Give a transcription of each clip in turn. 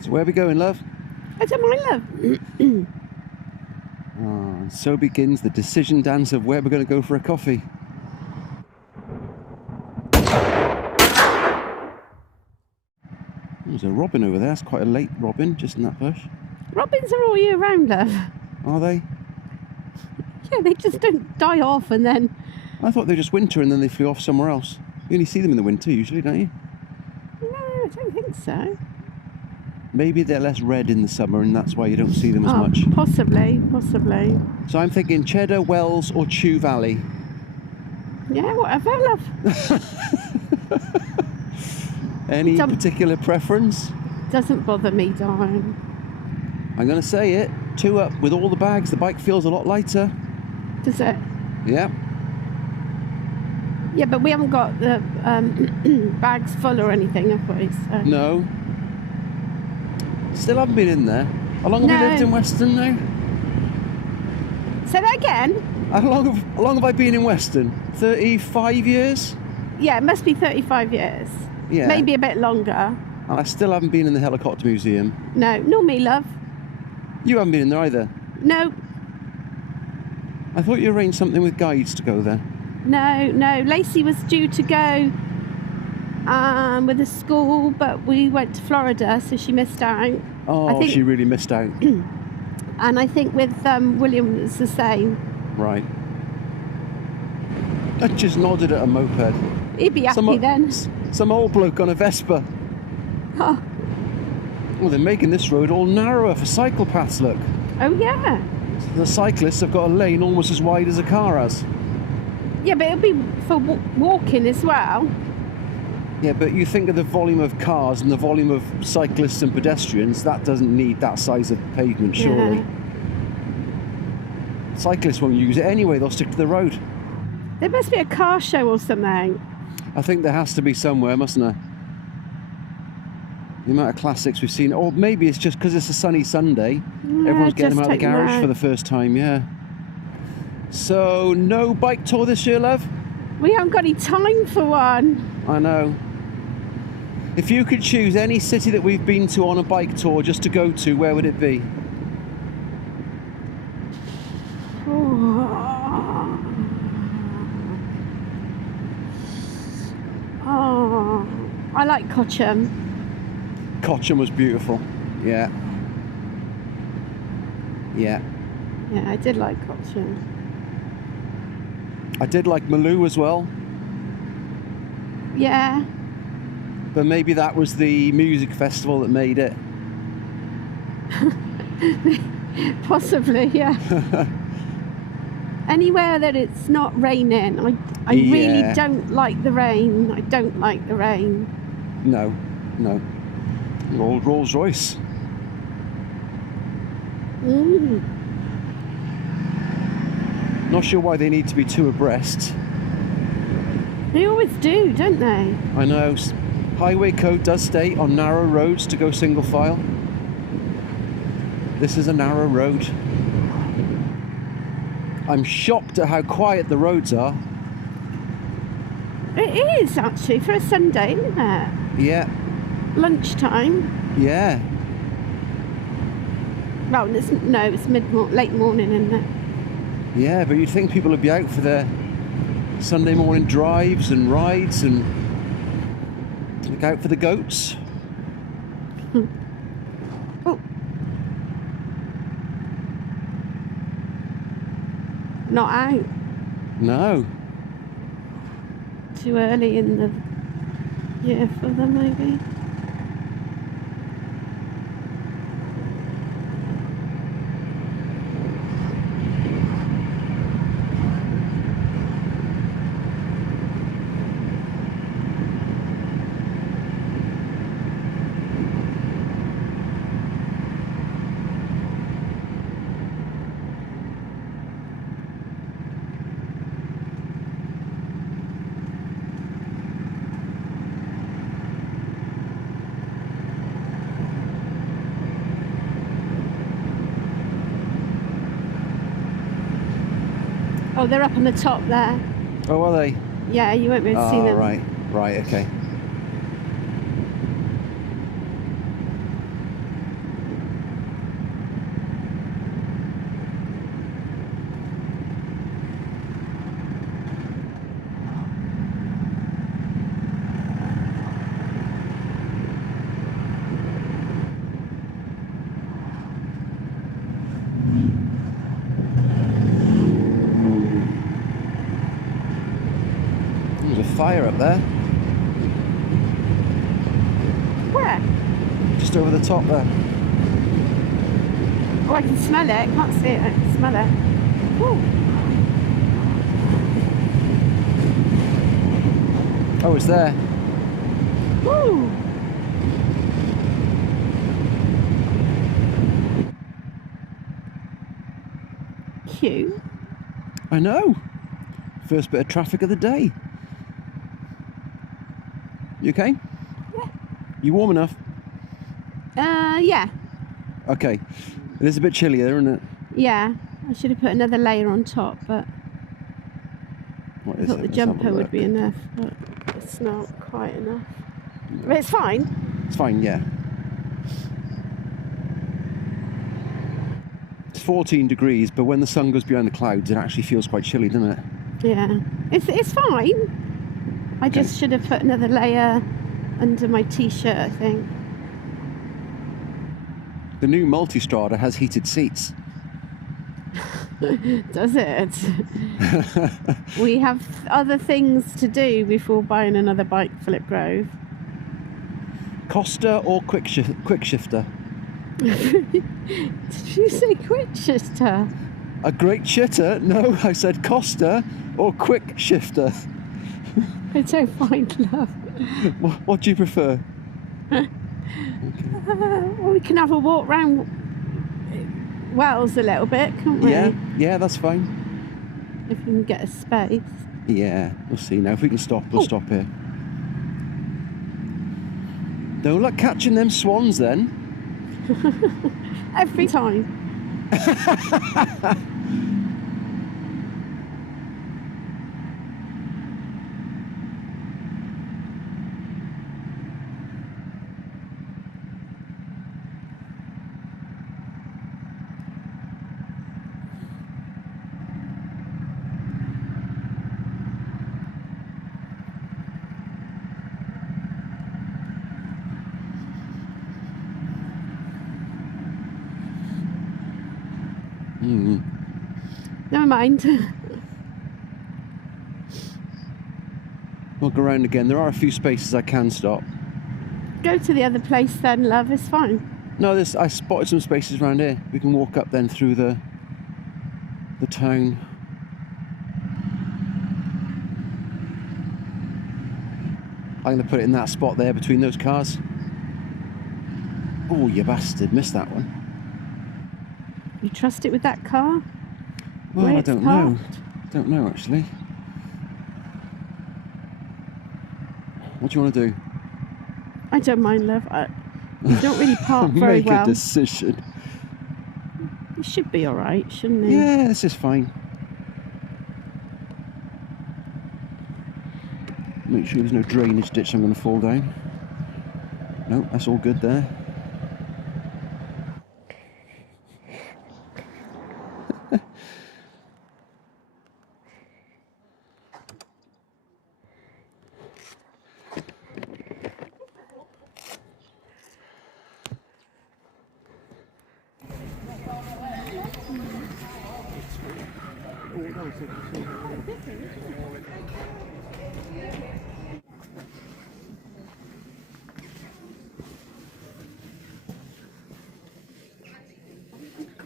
So where are we going, love? I don't mind, love. And so begins the decision dance of where we're going to go for a coffee. There's a robin over there. That's quite a late robin, just in that bush. Robins are all year round, love. Are they? Yeah, they just don't die off and then... I thought they just winter and then they flew off somewhere else. You only see them in the winter usually, don't you? No, I don't think so. Maybe they're less red in the summer and that's why you don't see them as much. Possibly. So I'm thinking Cheddar, Wells or Chew Valley. Yeah, whatever, love. Any particular preference? Doesn't bother me, darling. I'm going to say it. 2 up with all the bags. The bike feels a lot lighter. Does it? Yeah. Yeah, but we haven't got the bags full or anything, have we? So. No. Still haven't been in there. How long have we lived in Weston now? Say that again? How long have I been in Weston? 35 years? Yeah, it must be 35 years. Yeah. Maybe a bit longer. And I still haven't been in the helicopter museum. No, nor me, love. You haven't been in there either? No. I thought you arranged something with guides to go there. No. Lacey was due to go with the school, but we went to Florida, so she missed out. Oh, she really missed out. And I think with William it's the same. Right. I just nodded at a moped. He'd be happy then. Some old bloke on a Vespa. Oh. Well, they're making this road all narrower for cycle paths, look. Oh, yeah. The cyclists have got a lane almost as wide as a car has. Yeah, but it'll be for walking as well. Yeah, but you think of the volume of cars and the volume of cyclists and pedestrians, that doesn't need that size of pavement, surely. Yeah. Cyclists won't use it anyway, they'll stick to the road. There must be a car show or something. I think there has to be somewhere, mustn't there? The amount of classics we've seen, or maybe it's just because it's a sunny Sunday. Yeah, everyone's getting them out of the garage for the first time, yeah. So, no bike tour this year, love? We haven't got any time for one. I know. If you could choose any city that we've been to on a bike tour just to go to, where would it be? Oh, I like Cocham. Cocham was beautiful. Yeah. Yeah, I did like Cocham. I did like Malou as well. Yeah. But maybe that was the music festival that made it. Possibly, yeah. Anywhere that it's not raining. I really don't like the rain. I don't like the rain. No. Old Rolls Royce. Not sure why they need to be 2 abreast. They always do, don't they? I know. Highway code does state on narrow roads to go single file. This is a narrow road. I'm shocked at how quiet the roads are. It is actually for a Sunday, isn't it? Yeah. Lunchtime. Yeah. Well, it's late morning, isn't it? Yeah, but you'd think people would be out for their Sunday morning drives and rides and look out for the goats. Oh. Not out. No. Too early in the year for them, maybe. Oh, they're up on the top there. Oh, are they? Yeah, you won't be able to see them. Right, okay. fire up there. Where? Just over the top there. Oh, I can smell it. I can't see it. I can smell it. Ooh. Oh, it's there. Woo! Cute. I know. First bit of traffic of the day. You okay? Yeah. You warm enough? Yeah. Okay. It is a bit chilly there, isn't it? Yeah. I should have put another layer on top, but What I is thought it? the Let's have a jumper would look. be enough, but it's not quite enough. But it's fine. It's fine, yeah. It's 14 degrees, but when the sun goes behind the clouds, it actually feels quite chilly, doesn't it? Yeah. It's fine. I just should have put another layer under my t-shirt, I think. The new Multistrada has heated seats. Does it? We have other things to do before buying another bike, Philip Grove. Costa or quick shifter? Did you say quick shifter? A great shitter? No, I said Costa or quick shifter. I don't mind, love. What do you prefer? Well, we can have a walk round Wells a little bit, can't we? Yeah, that's fine. If we can get a space. Yeah, we'll see now. If we can stop, we'll stop here. Don't like catching them swans then. Every time. Never mind. We'll go around again. There are a few spaces I can stop. Go to the other place then, love. It's fine. No, I spotted some spaces around here. We can walk up then through the town. I'm going to put it in that spot there between those cars. Oh, you bastard. Missed that one. You trust it with that car? Well, Where I it's don't know. parked? Don't know, actually. What do you want to do? I don't mind, love. You don't really park very well. Make a decision. You should be alright, shouldn't you? Yeah, this is fine. Make sure there's no drainage ditch I'm going to fall down. No, that's all good there.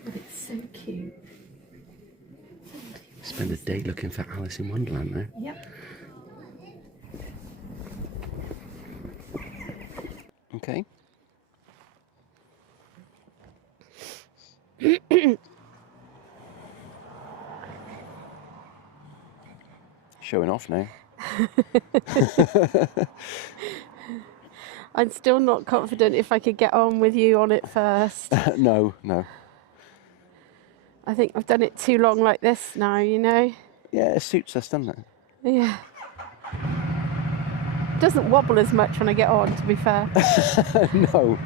It's so cute. Spend a day looking for Alice in Wonderland now. Yep. Okay. Showing off now. I'm still not confident if I could get on with you on it first. No. I think I've done it too long like this now, you know? Yeah, it suits us, doesn't it? Yeah. It doesn't wobble as much when I get on, to be fair. No.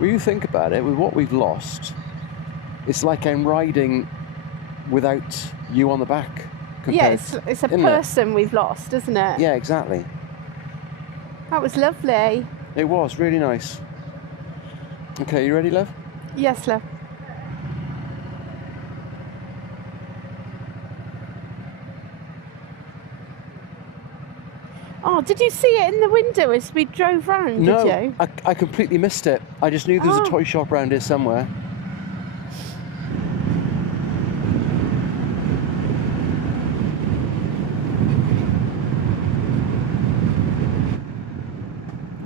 Well, you think about it, with what we've lost, it's like I'm riding without you on the back. Yeah, it's a person we've lost, isn't it? Yeah, exactly. That was lovely. It was really nice. Okay, you ready, love? Yes, love. did you see it in the window as we drove round, No, did you? I completely missed it. I just knew there was a toy shop around here somewhere.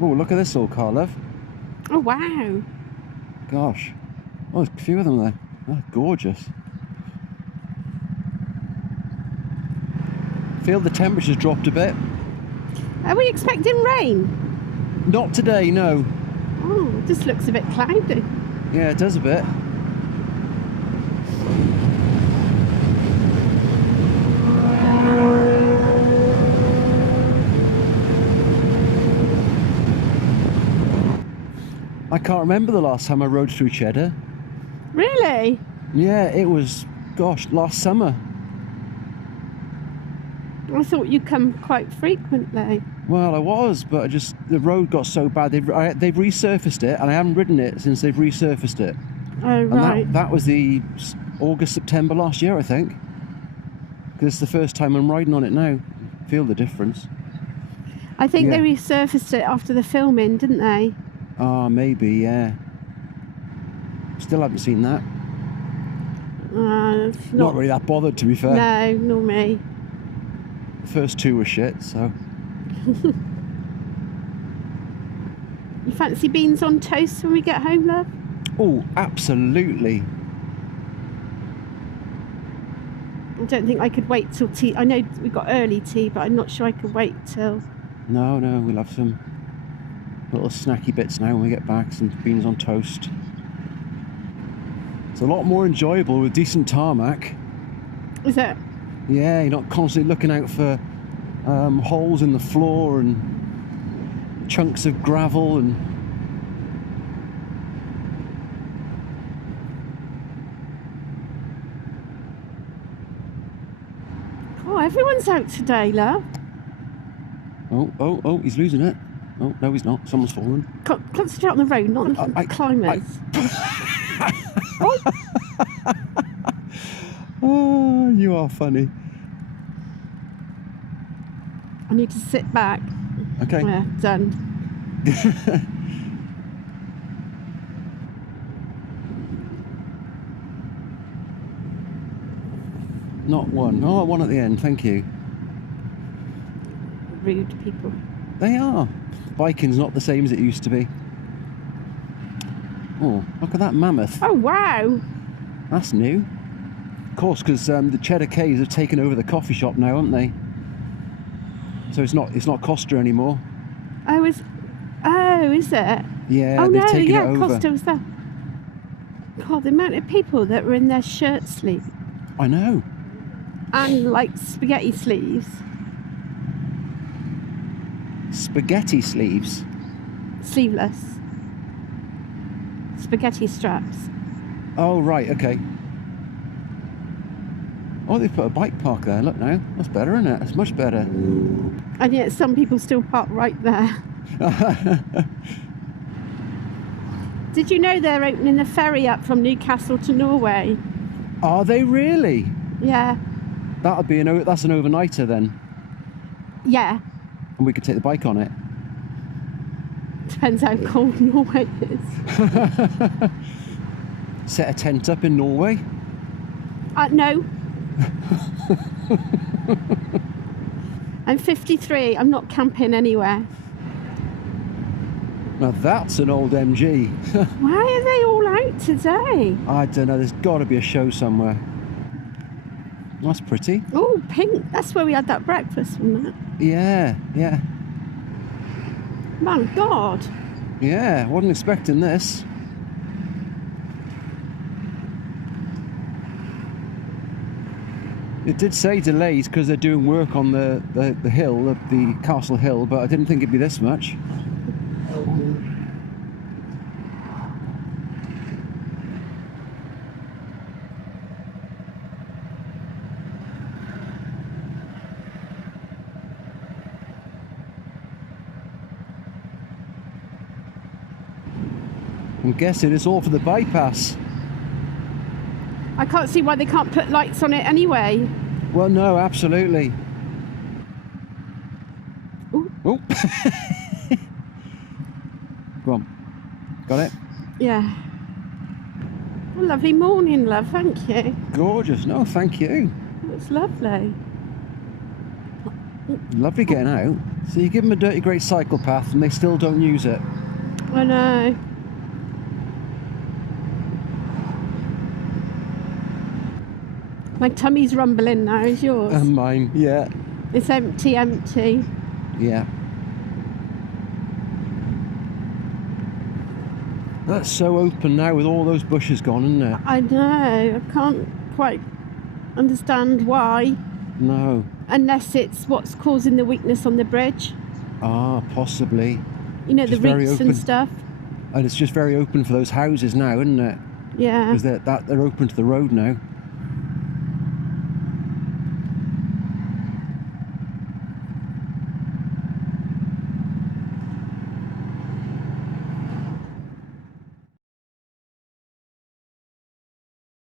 Oh, look at this old car, love. Oh, wow. Gosh. Oh, there's a few of them there. Oh, gorgeous. Feel the temperature's dropped a bit. Are we expecting rain? Not today, no. Oh, it just looks a bit cloudy. Yeah, it does a bit. I can't remember the last time I rode through Cheddar. Really? Yeah, it was, gosh, last summer. I thought you'd come quite frequently. Well, I was, but the road got so bad. They've resurfaced it, and I haven't ridden it since they've resurfaced it. Oh, And right. that was the August, September last year, I think. Because it's the first time I'm riding on it now. Feel the difference. I think Yeah. they resurfaced it after the filming, didn't they? Ah, maybe, yeah. Still haven't seen that. Not really that bothered, to be fair. No, nor me. The first two were shit, so. You fancy beans on toast when we get home, love? Oh, absolutely. I don't think I could wait till tea. I know we got early tea, but I'm not sure I could wait till. No, we'll have some little snacky bits now when we get back, some beans on toast. It's a lot more enjoyable with decent tarmac. Is it? Yeah, you're not constantly looking out for holes in the floor and chunks of gravel and... Oh, everyone's out today, love. Oh, he's losing it. Oh, no, he's not. Someone's fallen. Concentrate on the road, not on the climbers. Oh, you are funny. I need to sit back. Okay. Yeah, done. Not one. Oh, one at the end, thank you. Rude people. They are. Biking's not the same as it used to be. Oh, look at that mammoth. Oh, wow. That's new. Of course, because the Cheddar K's have taken over the coffee shop now, haven't they? So it's not Costa anymore. Oh, is it? Yeah, Oh, they've no, taken yeah, it over. Costa was there. God, the amount of people that were in their shirt sleeves I know. and like spaghetti sleeves. Spaghetti sleeves. Sleeveless. Spaghetti straps. Oh, right, okay. Oh, they've put a bike park there. Look now. That's better, isn't it? That's much better. And yet some people still park right there. Did you know they're opening the ferry up from Newcastle to Norway? Are they really? Yeah. That's an overnighter then. Yeah. And we could take the bike on it. Depends how cold Norway is. Set a tent up in Norway. No. I'm 53. I'm not camping anywhere. Now that's an old MG. Why are they all out today? I don't know, there's got to be a show somewhere. That's pretty. Oh, pink. That's where we had that breakfast, wasn't it? Yeah. My God. Yeah, wasn't expecting this. It did say delays because they're doing work on the hill, the Castle Hill, but I didn't think it'd be this much. I'm guessing it's all for the bypass. I can't see why they can't put lights on it anyway. Well, no, absolutely. Ooh. Oh, Got it? Yeah. A lovely morning, love. Thank you. Gorgeous. No, thank you. It's lovely. Lovely getting out. So you give them a dirty great cycle path and they still don't use it. I know. My tummy's rumbling now. Is yours? And mine, yeah. It's empty, empty. Yeah. That's so open now with all those bushes gone, isn't it? I know. I can't quite understand why. No. Unless it's what's causing the weakness on the bridge. Ah, possibly. You know, Just the very roots open. and stuff. And it's just very open for those houses now, isn't it? Yeah. Because they're open to the road now.